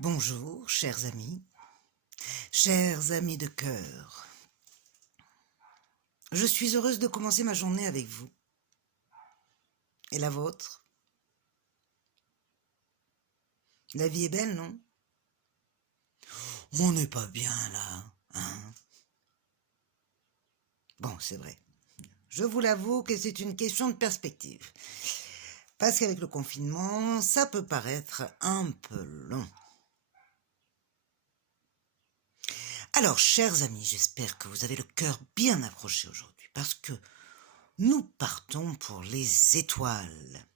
Bonjour, chers amis de cœur. Je suis heureuse de commencer ma journée avec vous. Et la vôtre? La vie est belle, non? On n'est pas bien là, hein? Bon, c'est vrai. Je vous l'avoue que c'est une question de perspective. Parce qu'avec le confinement, ça peut paraître un peu long. Alors, chers amis, j'espère que vous avez le cœur bien accroché aujourd'hui, parce que nous partons pour les étoiles.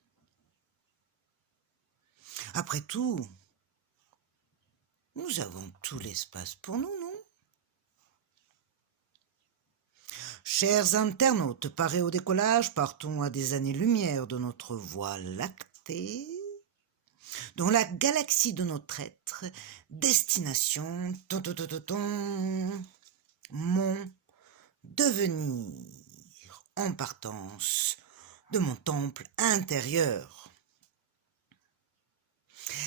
Après tout, nous avons tout l'espace pour nous, non? Chers internautes, parés au décollage, partons à des années-lumière de notre voie lactée, dans la galaxie de notre être, destination, mon devenir, en partance de mon temple intérieur.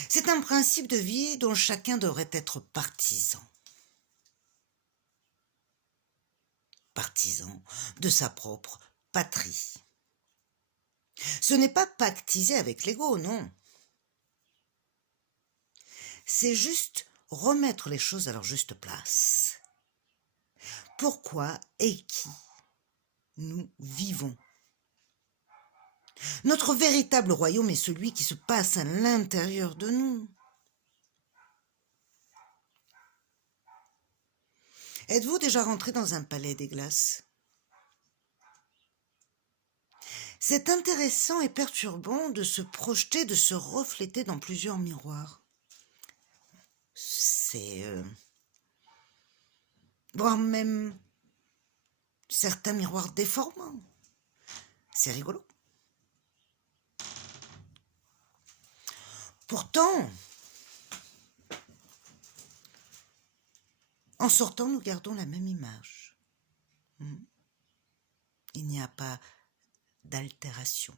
C'est un principe de vie dont chacun devrait être partisan de sa propre patrie. Ce n'est pas pactiser avec l'ego, non. C'est juste remettre les choses à leur juste place. Pourquoi et qui nous vivons? Notre véritable royaume est celui qui se passe à l'intérieur de nous. Êtes-vous déjà rentré dans un palais des glaces? C'est intéressant et perturbant de se projeter, de se refléter dans plusieurs miroirs. C'est... voire même certains miroirs déformants. C'est rigolo. Pourtant, en sortant, nous gardons la même image. Il n'y a pas d'altération.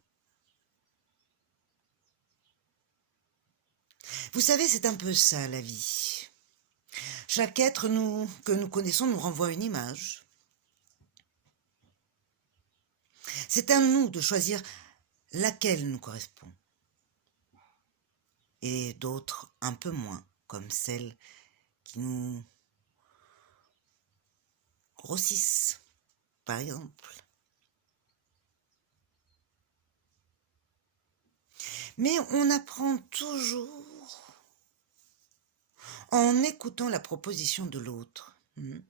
Vous savez, c'est un peu ça, la vie. Chaque être que nous connaissons nous renvoie une image. C'est à nous de choisir laquelle nous correspond. Et d'autres un peu moins, comme celles qui nous grossissent, par exemple. Mais on apprend toujours en écoutant la proposition de l'autre, de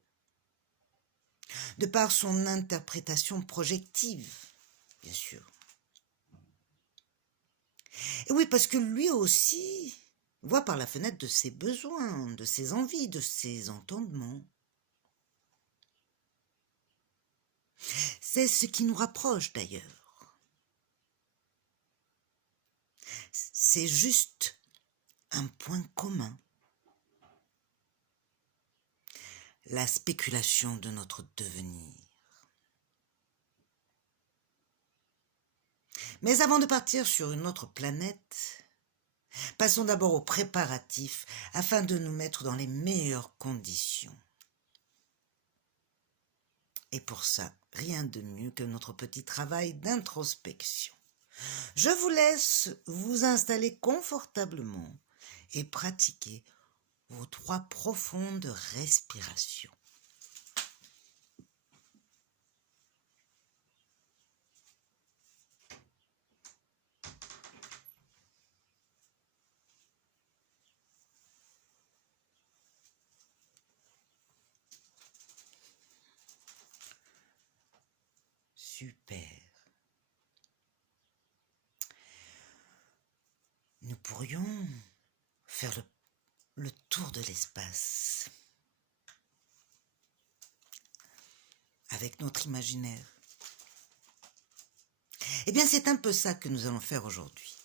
par son interprétation projective, bien sûr. Et oui, parce que lui aussi voit par la fenêtre de ses besoins, de ses envies, de ses entendements. C'est ce qui nous rapproche d'ailleurs. C'est juste un point commun. La spéculation de notre devenir. Mais avant de partir sur une autre planète, passons d'abord aux préparatifs afin de nous mettre dans les meilleures conditions. Et pour ça, rien de mieux que notre petit travail d'introspection. Je vous laisse vous installer confortablement et pratiquer vos 3 profondes respirations. Super. Nous pourrions faire le tour de l'espace avec notre imaginaire. Eh bien, c'est un peu ça que nous allons faire aujourd'hui.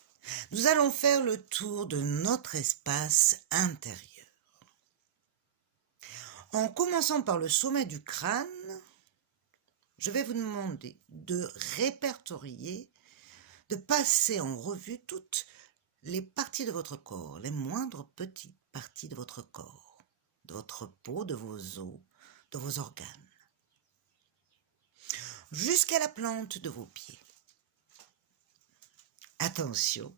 Nous allons faire le tour de notre espace intérieur. En commençant par le sommet du crâne, je vais vous demander de répertorier, de passer en revue toutes les parties de votre corps, les moindres petites parties de votre corps, de votre peau, de vos os, de vos organes, jusqu'à la plante de vos pieds. Attention,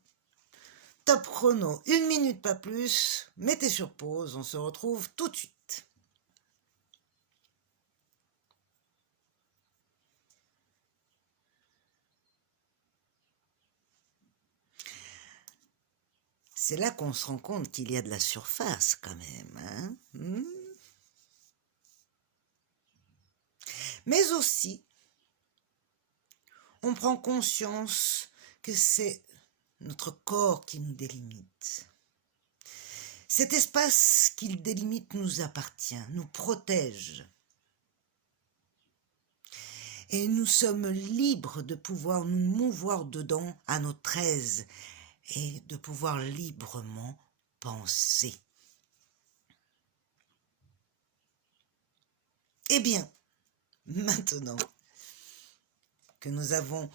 top chrono, 1 minute pas plus, mettez sur pause, on se retrouve tout de suite. C'est là qu'on se rend compte qu'il y a de la surface quand même, hein. Mais aussi, on prend conscience que c'est notre corps qui nous délimite. Cet espace qu'il délimite nous appartient, nous protège. Et nous sommes libres de pouvoir nous mouvoir dedans à notre aise et de pouvoir librement penser. Eh bien, maintenant que nous avons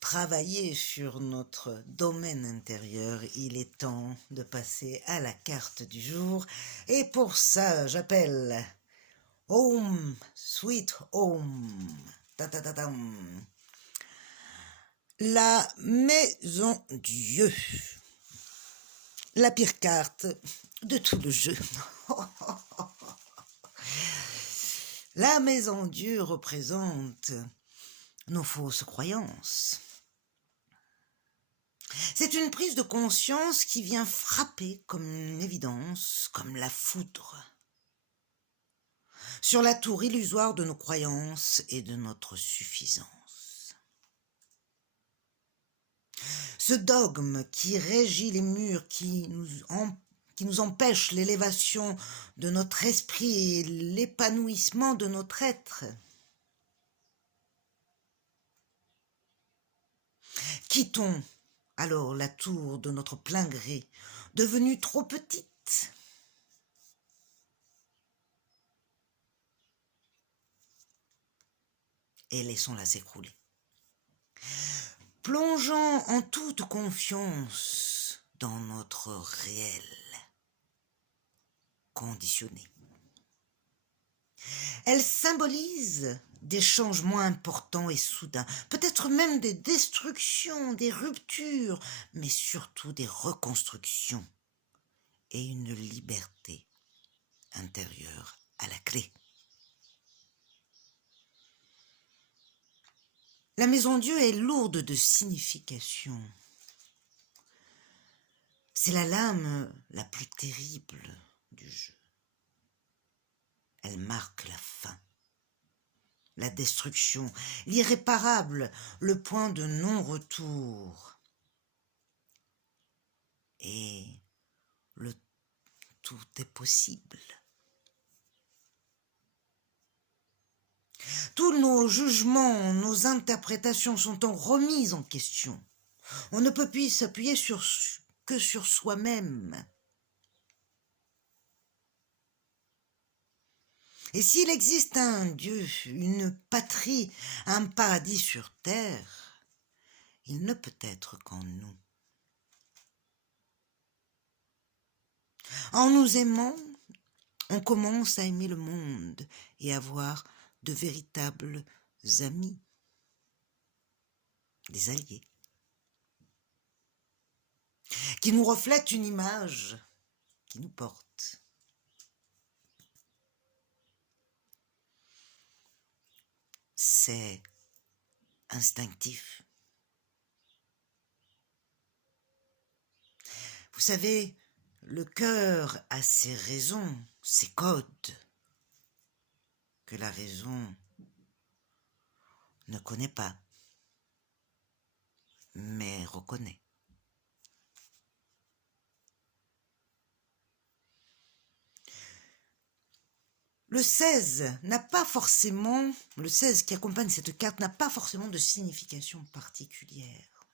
travaillé sur notre domaine intérieur, il est temps de passer à la carte du jour. Et pour ça, j'appelle Home, Sweet Home. Ta-ta-ta-tam. La maison Dieu. La pire carte de tout le jeu. La maison Dieu représente nos fausses croyances. C'est une prise de conscience qui vient frapper comme une évidence, comme la foudre, sur la tour illusoire de nos croyances et de notre suffisance. Ce dogme qui régit les murs, qui nous empêche l'élévation de notre esprit et l'épanouissement de notre être. Quittons alors la tour de notre plein gré, devenue trop petite. Et laissons-la s'écrouler. Plongeons en toute confiance dans notre réel conditionné. Elle symbolise des changements importants et soudains, peut-être même des destructions, des ruptures, mais surtout des reconstructions et une liberté intérieure à la clé. La maison Dieu est lourde de signification. C'est la lame la plus terrible du jeu. Elle marque la fin, la destruction, l'irréparable, le point de non-retour. Et le tout est possible. Tous nos jugements, nos interprétations sont remises en question. On ne peut plus s'appuyer que sur soi-même. Et s'il existe un Dieu, une patrie, un paradis sur terre, il ne peut être qu'en nous. En nous aimant, on commence à aimer le monde et à avoir de véritables amis, des alliés, qui nous reflètent une image qui nous porte. C'est instinctif. Vous savez, le cœur a ses raisons, ses codes, que la raison ne connaît pas, mais reconnaît. Le 16 qui accompagne cette carte n'a pas forcément de signification particulière.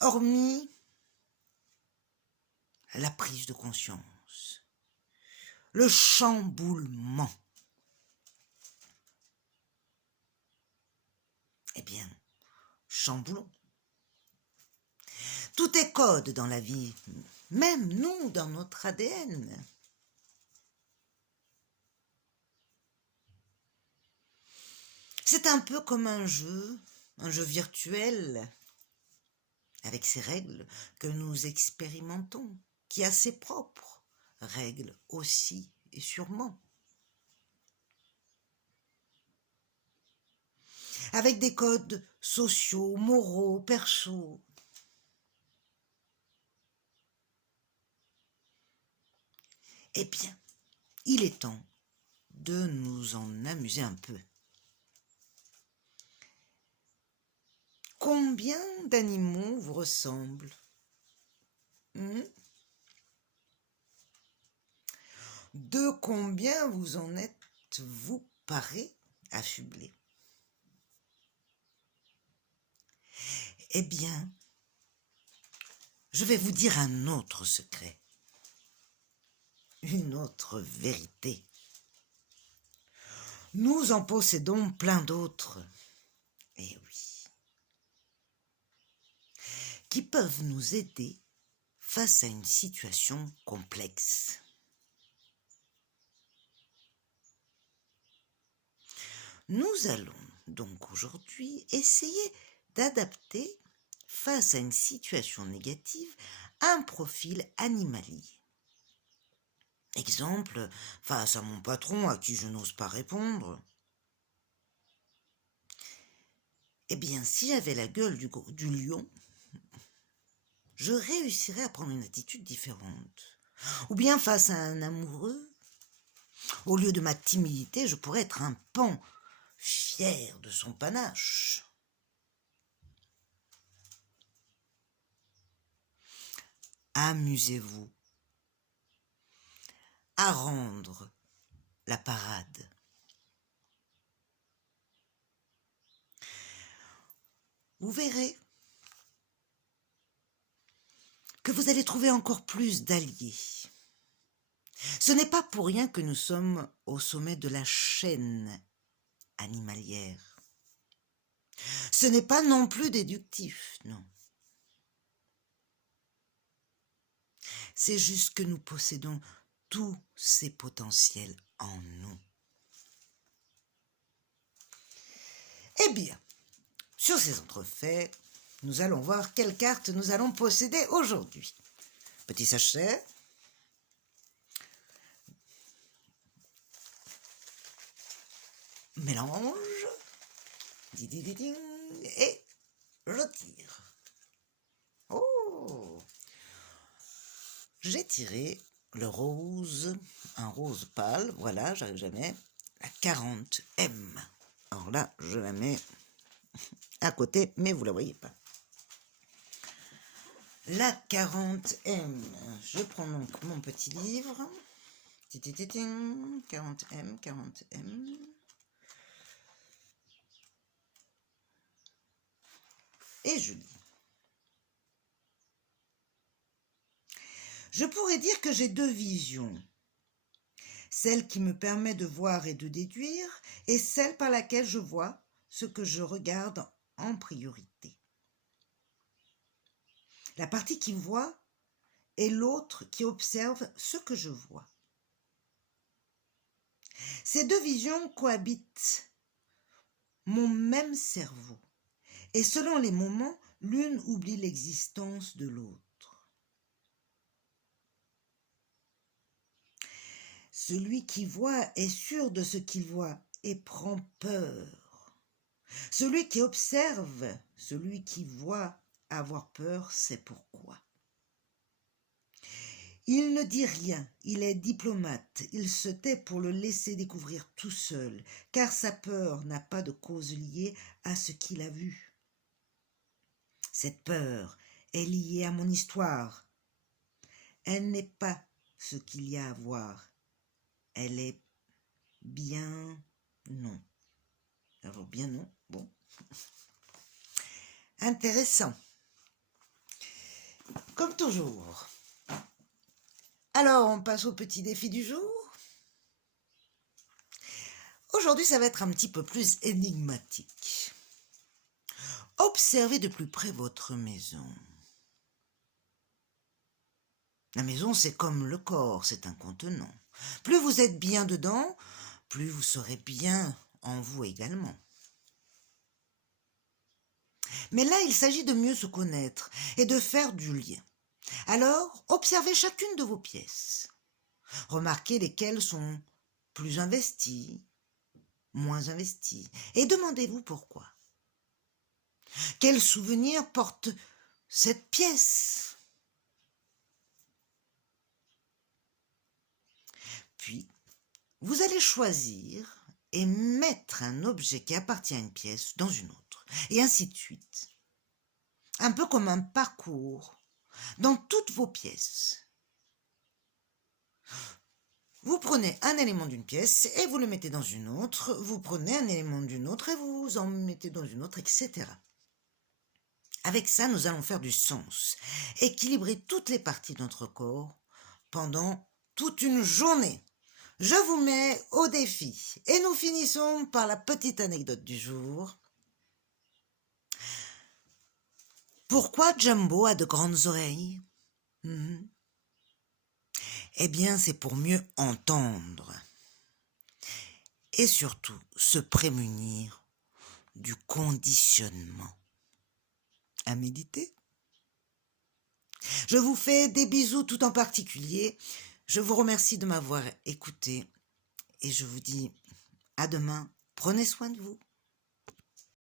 Hormis la prise de conscience, le chamboulement. Eh bien, chamboulons. Tout est code dans la vie, même nous, dans notre ADN. C'est un peu comme un jeu virtuel, avec ses règles que nous expérimentons, qui a ses propres règles aussi et sûrement. Avec des codes sociaux, moraux, perso. Eh bien, il est temps de nous en amuser un peu. Combien d'animaux vous ressemblent? De combien vous en êtes-vous paré, affublé? Eh bien, je vais vous dire un autre secret, une autre vérité. Nous en possédons plein d'autres, eh oui, qui peuvent nous aider face à une situation complexe. Nous allons donc aujourd'hui essayer d'adapter face à une situation négative un profil animalier. Exemple, face à mon patron à qui je n'ose pas répondre. Eh bien, si j'avais la gueule du lion, je réussirais à prendre une attitude différente. Ou bien face à un amoureux, au lieu de ma timidité, je pourrais être un paon, fier de son panache. Amusez-vous à rendre la parade. Vous verrez que vous allez trouver encore plus d'alliés. Ce n'est pas pour rien que nous sommes au sommet de la chaîne animalière. Ce n'est pas non plus déductif, non. C'est juste que nous possédons tous ces potentiels en nous. Eh bien, sur ces entrefaits, nous allons voir quelles cartes nous allons posséder aujourd'hui. Petit sachet. Mélange. Et je tire. Oh! J'ai tiré le rose, un rose pâle, voilà, j'arrive jamais, la 40M. Alors là, je la mets à côté, mais vous la voyez pas. La 40M. Je prends donc mon petit livre. 40M, 40M. Et je lis. Je pourrais dire que j'ai deux visions. Celle qui me permet de voir et de déduire, et celle par laquelle je vois ce que je regarde en priorité. La partie qui voit et l'autre qui observe ce que je vois. Ces deux visions cohabitent mon même cerveau, et selon les moments, l'une oublie l'existence de l'autre. Celui qui voit est sûr de ce qu'il voit et prend peur. Celui qui observe, celui qui voit avoir peur, sait pourquoi. Il ne dit rien, il est diplomate, il se tait pour le laisser découvrir tout seul, car sa peur n'a pas de cause liée à ce qu'il a vu. Cette peur est liée à mon histoire. Elle n'est pas ce qu'il y a à voir. Elle est bien non. Alors bien non, bon. Intéressant. Comme toujours. Alors, on passe au petit défi du jour. Aujourd'hui, ça va être un petit peu plus énigmatique. Observez de plus près votre maison. La maison, c'est comme le corps, c'est un contenant. Plus vous êtes bien dedans, plus vous serez bien en vous également. Mais là, il s'agit de mieux se connaître et de faire du lien. Alors, observez chacune de vos pièces. Remarquez lesquelles sont plus investies, moins investies, et demandez-vous pourquoi. Quel souvenir porte cette pièce? Puis, vous allez choisir et mettre un objet qui appartient à une pièce dans une autre, et ainsi de suite. Un peu comme un parcours dans toutes vos pièces. Vous prenez un élément d'une pièce et vous le mettez dans une autre, vous prenez un élément d'une autre et vous en mettez dans une autre, etc. Avec ça, nous allons faire du sens, équilibrer toutes les parties de notre corps pendant toute une journée. Je vous mets au défi et nous finissons par la petite anecdote du jour. Pourquoi Jumbo a de grandes oreilles? Eh bien, c'est pour mieux entendre et surtout se prémunir du conditionnement. À méditer. Je vous fais des bisous tout en particulier. Je vous remercie de m'avoir écouté et je vous dis à demain. Prenez soin de vous.